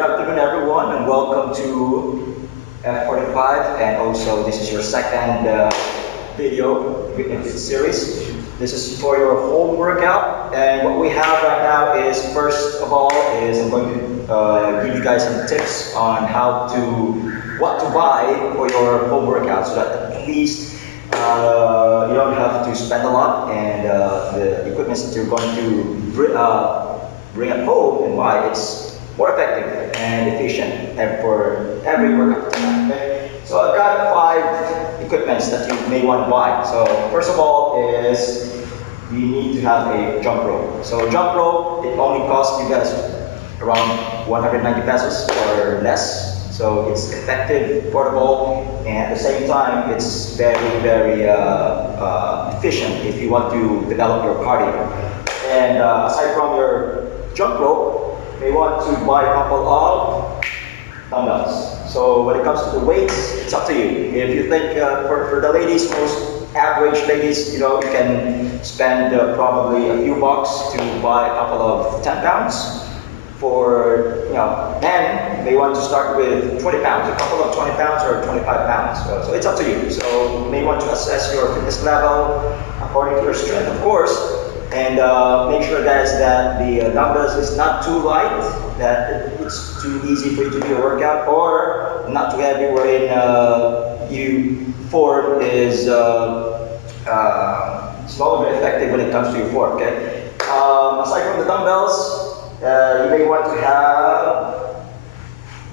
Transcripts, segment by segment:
good afternoon everyone and welcome to F45, and also this is your second video in this series. This is for your home workout, and what we have right now is, first of all, is I'm going to give you guys some tips on what to buy for your home workout, so that at least you don't have to spend a lot, and the equipment that you're going to bring at home and buy, it's more effective and efficient for every workout. Okay? So I've got 5 equipments that you may want to buy. So first of all is you need to have a jump rope. So jump rope, it only costs you guys around 190 pesos or less. So it's effective, portable, and at the same time, it's very efficient if you want to develop your cardio. And aside from your jump rope, you may want to buy a couple of dumbbells. So when it comes to the weights, it's up to you. If you think for the ladies, most average ladies, you can spend probably a few bucks to buy a couple of 10 pounds. For men, they want to start with 20 pounds, a couple of 20 pounds or 25 pounds. So it's up to you. So you may want to assess your fitness level according to your strength, of course, and make sure, guys, that the dumbbells is not too light, that it's too easy for you to do a workout, or not too heavy wherein you form is it's no longer effective when it comes to your form. Okay. Aside from the dumbbells, you may want to have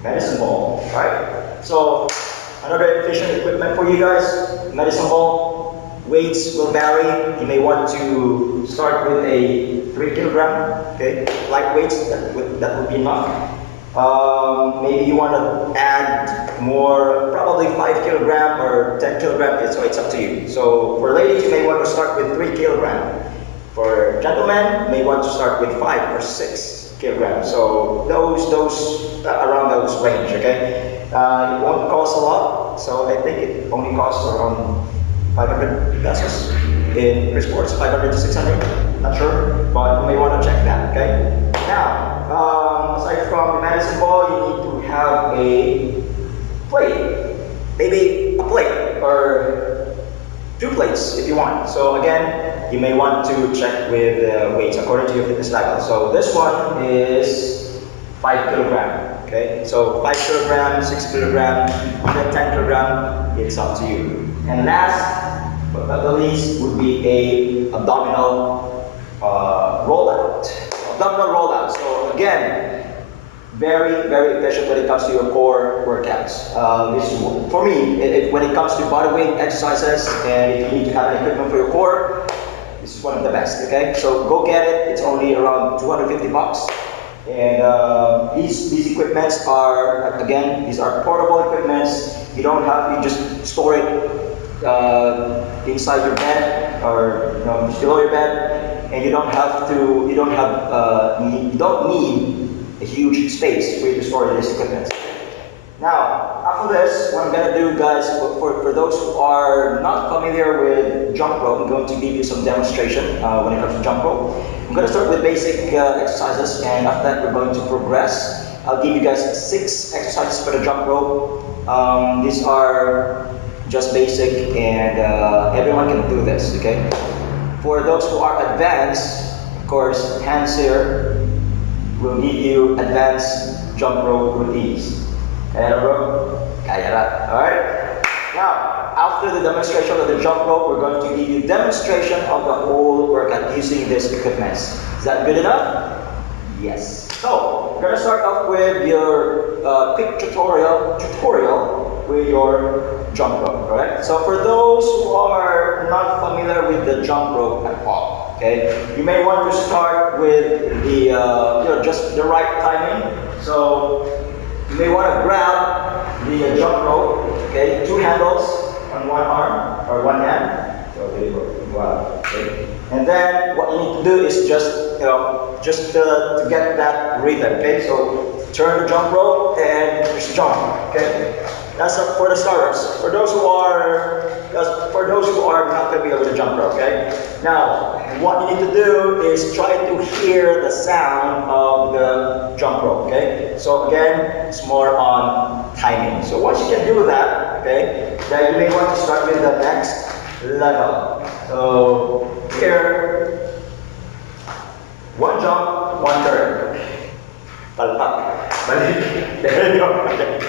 medicine ball, right? So another efficient equipment for you guys, medicine ball. Weights will vary. You may want to start with a 3 kilogram, okay? Light weights, that would be enough. Maybe you want to add more, probably 5 kilogram or 10 kilogram, so it's up to you. So for ladies, you may want to start with 3 kilogram. For gentlemen, you may want to start with 5 or 6 kilograms. So those around those range, okay? It won't cost a lot, so I think it only costs around 500 pesos in Chris Sports, 500 to 600, not sure, but you may want to check that, okay? Now, aside from the medicine ball, you need to have a plate, maybe a plate or 2 plates if you want. So again, you may want to check with weights according to your fitness level. So this one is 5 kilogram, okay? So 5 kilogram, 6 kilogram, even 10 kilogram, it's up to you. And last but not the least would be a abdominal rollout. Abdominal rollout. So again, very efficient when it comes to your core workouts. For me, when it comes to body weight exercises, and if you need to have an equipment for your core, this is one of the best. Okay, so go get it. It's only around 250 bucks. And these equipments are, again, these are portable equipments. You don't have, you just store it inside your bed or below your bed, and you don't need a huge space for you to store this equipment. Now, after this, what I'm gonna do, guys, for those who are not familiar with jump rope, I'm going to give you some demonstration when it comes to jump rope. I'm gonna start with basic exercises, and after that, we're going to progress. I'll give you guys 6 exercises for the jump rope. These are just basic, and everyone can do this, okay? For those who are advanced, of course, hands here will give you advanced jump rope routines. Kaya bro? Kaya rat. Alright? Now, after the demonstration of the jump rope, we're going to give you demonstration of the whole workout using these equipments. Is that good enough? Yes. So, we're gonna start off with your quick tutorial with your jump rope, correct? So for those who are not familiar with the jump rope at all, okay, you may want to start with the just the right timing. So you may want to grab the jump rope, okay, 2 handles on one arm or one hand. So there you go. Wow. Okay. And then what you need to do is just to get that rhythm, okay? So turn the jump rope and just jump, okay? That's for the starters. For those who are not familiar with the jump rope, okay? Now, what you need to do is try to hear the sound of the jump rope, okay? So again, it's more on timing. So once you can do that, okay, then you may want to start with the next level. So here, one jump, one turn. Palpak. Balik. There you go. Okay.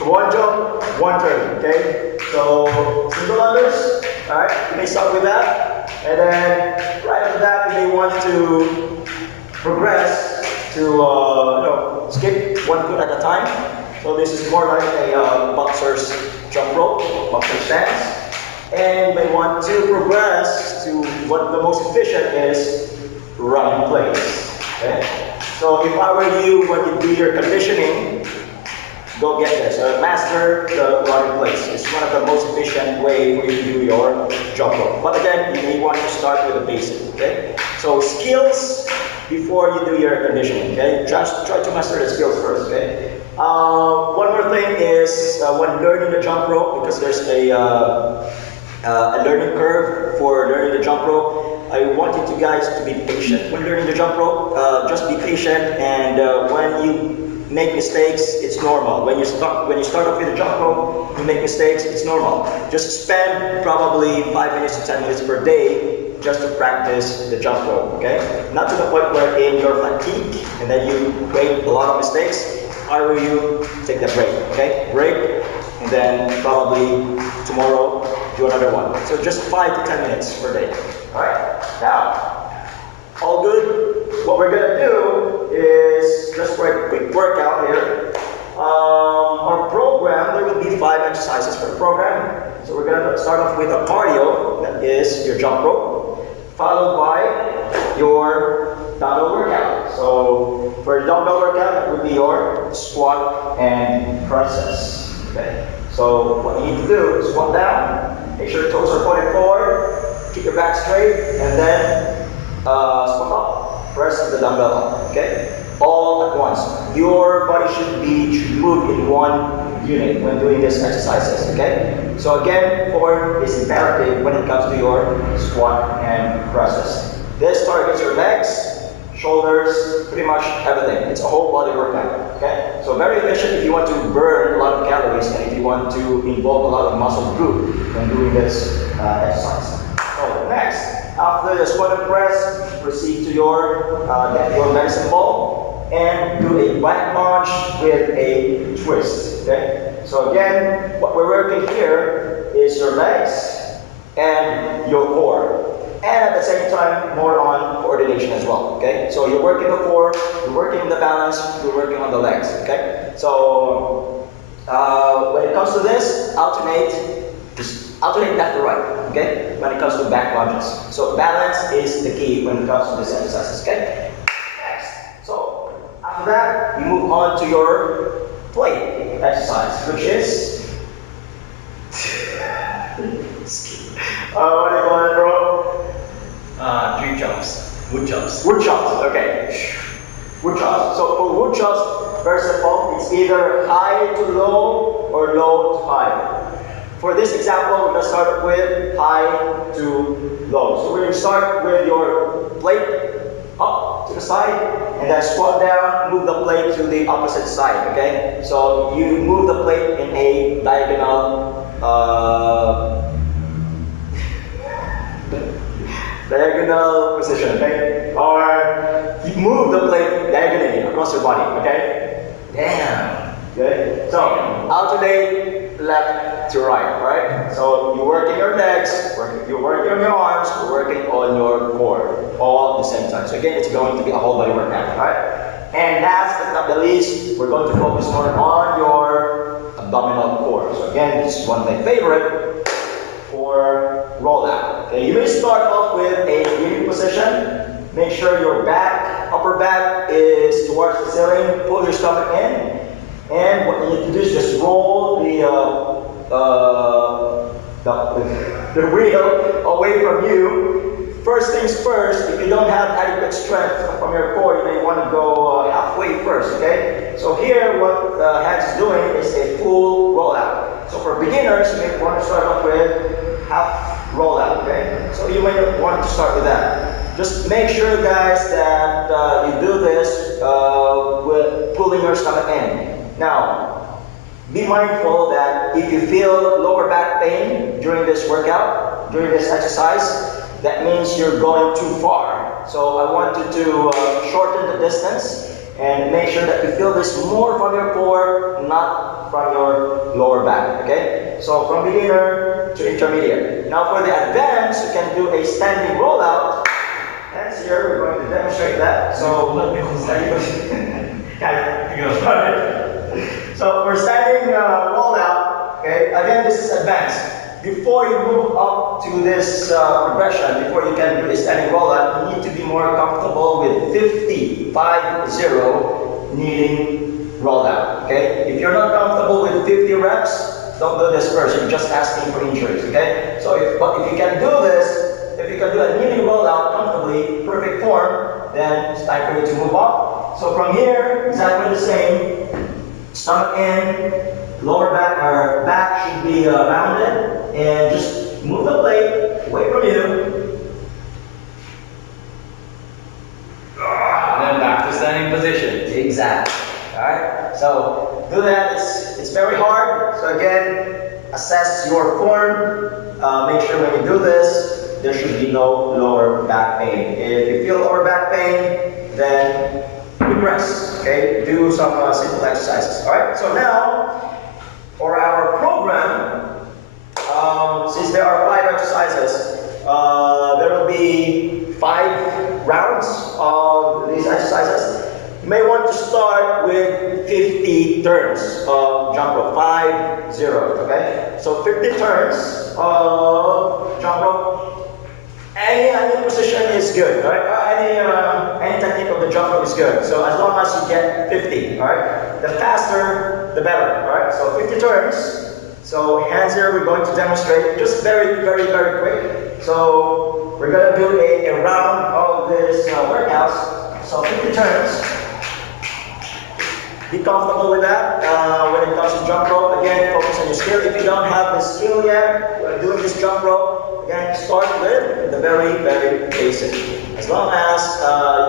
One jump, one turn. Okay. So single unders. All right. You may start with that, and then right after that, you may want to progress to skip one foot at a time. So this is more like a boxer's jump rope, boxer stance, and you may want to progress to what the most efficient is, run in place. Okay. So if I were you, when you do your conditioning, go get this. Master the run in place. It's one of the most efficient way for you to do your jump rope. But again, you may want to start with the basic. Okay. So skills before you do your conditioning. Okay. Just try to master the skills first. Okay. One more thing is when learning the jump rope, because there's a learning curve for learning the jump rope. I want you guys to be patient when learning the jump rope. Just be patient, and when you make mistakes, it's normal. When you start off with the jump rope, you make mistakes, it's normal. Just spend probably 5 minutes to 10 minutes per day just to practice the jump rope. Okay, not to the point where you're fatigued and then you create a lot of mistakes. How will you take that break? Okay, break, and then probably tomorrow do another one. So just 5 to 10 minutes per day. All right. Now, all good. What we're gonna do is just for a quick workout here. Our program, there will be 5 exercises for the program. So we're gonna start off with a cardio, that is your jump rope, followed by your dumbbell workout. So for dumbbell workout, it would be your squat and presses. Okay. So what you need to do is squat down, make sure your toes are pointed forward, keep your back straight, and then squat up, press the dumbbell up. Okay, all at once. Your body should move in one unit when doing these exercises. Okay, so again, form is imperative when it comes to your squat and presses. This targets your legs, shoulders, pretty much everything. It's a whole body workout. Okay, so very efficient if you want to burn a lot of calories and if you want to involve a lot of muscle group when doing this exercise. So next, after the squat and press, proceed to your medicine ball and do a back punch with a twist. Okay, so again, what we're working here is your legs and your core. And at the same time, more on coordination as well. Okay, so you're working the core, you're working the balance, you're working on the legs. Okay, so when it comes to this, just alternate left to right. Okay, when it comes to back lunges. So balance is the key when it comes to these exercises. Okay, next. So after that, we move on to your plate exercise, which is what do you call it, bro? Tree jumps, wood jumps. Wood chops, okay. Wood chops. So for wood chops, very simple. It's either high to low or low to high. For this example, we're going to start with high to low. So we're going to start with your plate up to the side, and then squat down, move the plate to the opposite side, okay? So you move the plate in a diagonal position, okay? Or you move the plate diagonally across your body, okay? Damn. Okay? So alternate left to right, right? So you're working your legs, you're working on your arms, you're working on your core, all at the same time. So again, it's going to be a whole body workout, right? And last but not the least, we're going to focus more on your abdominal core. So again, this is one of my favorite for rollout. Okay, you may start off with a kneeling position. Make sure your upper back is towards the ceiling. Pull your stomach in. And what you need to do is just roll the wheel away from you. First things first, if you don't have adequate strength from your core, you may want to go halfway first, okay? So here, what the hands is doing is a full rollout. So for beginners, you may want to start off with half rollout, okay? So you may want to start with that. Just make sure, guys, that you do this with pulling your stomach in. Now, be mindful that if you feel lower back pain during this workout, during this exercise, that means you're going too far. So I want you to shorten the distance and make sure that you feel this more from your core, not from your lower back, okay? So from beginner to intermediate. Now for the advanced, you can do a standing rollout. Hands here, we're going to demonstrate that. So let me So for standing rollout, okay, again this is advanced. Before you move up to this progression, before you can do a standing rollout, you need to be more comfortable with 50 kneeling rollout. Okay? If you're not comfortable with 50 reps, don't do this first. You're just asking for injuries. Okay? But if you can do this, if you can do a kneeling rollout comfortably, perfect form, then it's time for you to move up. So from here, exactly the same. Stomach in, lower back or back should be rounded, and just move the plate away from you. And then back to standing position. Exactly. Alright? So do that. It's very hard. So again, assess your form. Make sure when you do this, there should be no lower back pain. If you feel lower back pain, then regress. Okay? Do some simple exercises. Alright? So now, for our program, since there are 5 exercises, there will be 5 rounds of these exercises. You may want to start with 50 turns of jump rope, 5, 0, okay? So 50 turns of jump rope. Any position is good, right? Any technique of the jump rope is good. So as long as you get 50, right? The faster, the better, right? So 50 turns. So hands here, we're going to demonstrate just very, very, very quick. So we're going to do a round of this workout. So 50 turns. Be comfortable with that. When it comes to jump rope, again, focus on your skill. If you don't have the skill yet, doing this jump rope, again, start with the very, very basic. As long as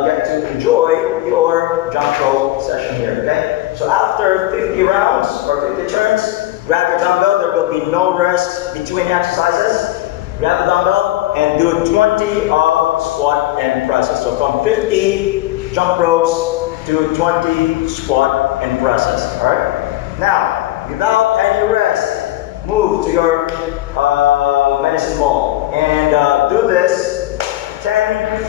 you get to enjoy your jump rope session here, okay? So after 50 rounds or 50 turns, grab your dumbbell. There will be no rest between exercises. Grab the dumbbell and do 20 of squat and presses. So from 50 jump ropes to 20 squat and presses. Alright? Now, without any rest, move to your medicine ball and do this 10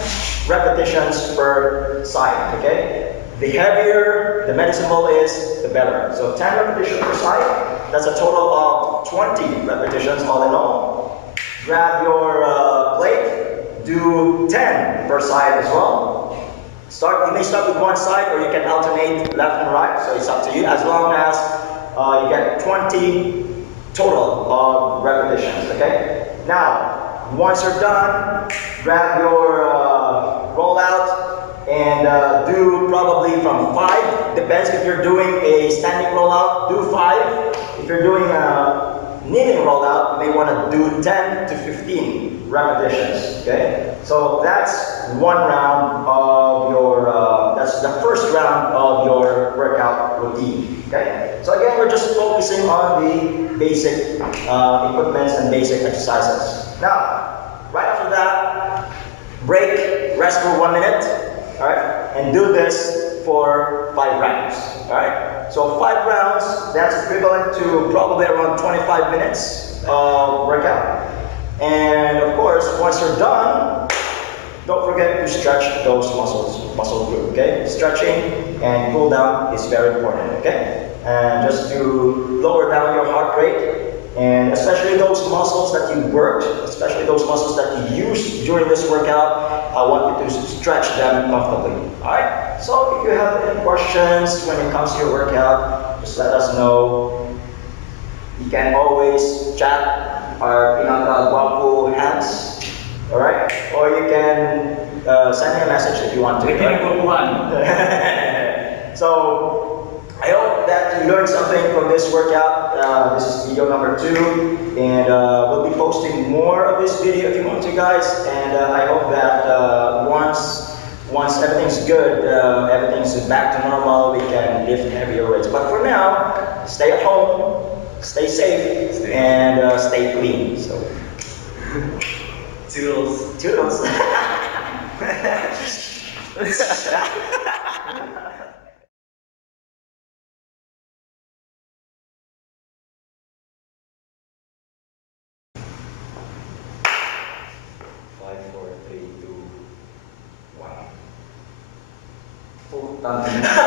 repetitions per side. Okay? The heavier the medicine ball is, the better. So 10 repetitions per side. That's a total of 20 repetitions all in all. Grab your plate. Do 10 per side as well. You may start with one side, or you can alternate left and right, so it's up to you, as long as you get 20 total of repetitions, okay? Now, once you're done, grab your rollout and do probably from 5, depends if you're doing a standing rollout, do 5. If you're doing a kneeling rollout, you may want to do 10 to 15 repetitions, okay? So that's one round of your, that's the first round of your workout routine, okay? So again, we're just focusing on the basic equipments and basic exercises. Now, right after that, break, rest for 1 minute, all right? And do this for 5 rounds, all right? So 5 rounds, that's equivalent to probably around 25 minutes of workout. And of course, once you're done, don't forget to stretch those muscle group, okay? Stretching and cool down is very important, okay? And just to lower down your heart rate, and especially those muscles that you worked, especially those muscles that you used during this workout, I want you to stretch them comfortably, alright? So if you have any questions when it comes to your workout, just let us know. You can always chat our Pinaka hands, alright? Or you can send me a message if you want to. We can go one. So, I hope that you learned something from this workout. This is video number 2, and we'll be posting more of this video if you want to, guys. And I hope that once everything's good, everything's back to normal, we can lift heavier weights. But for now, stay at home, stay safe, and stay clean. So, Toodles. toodles. Five, four, three, two, one. Putang ina.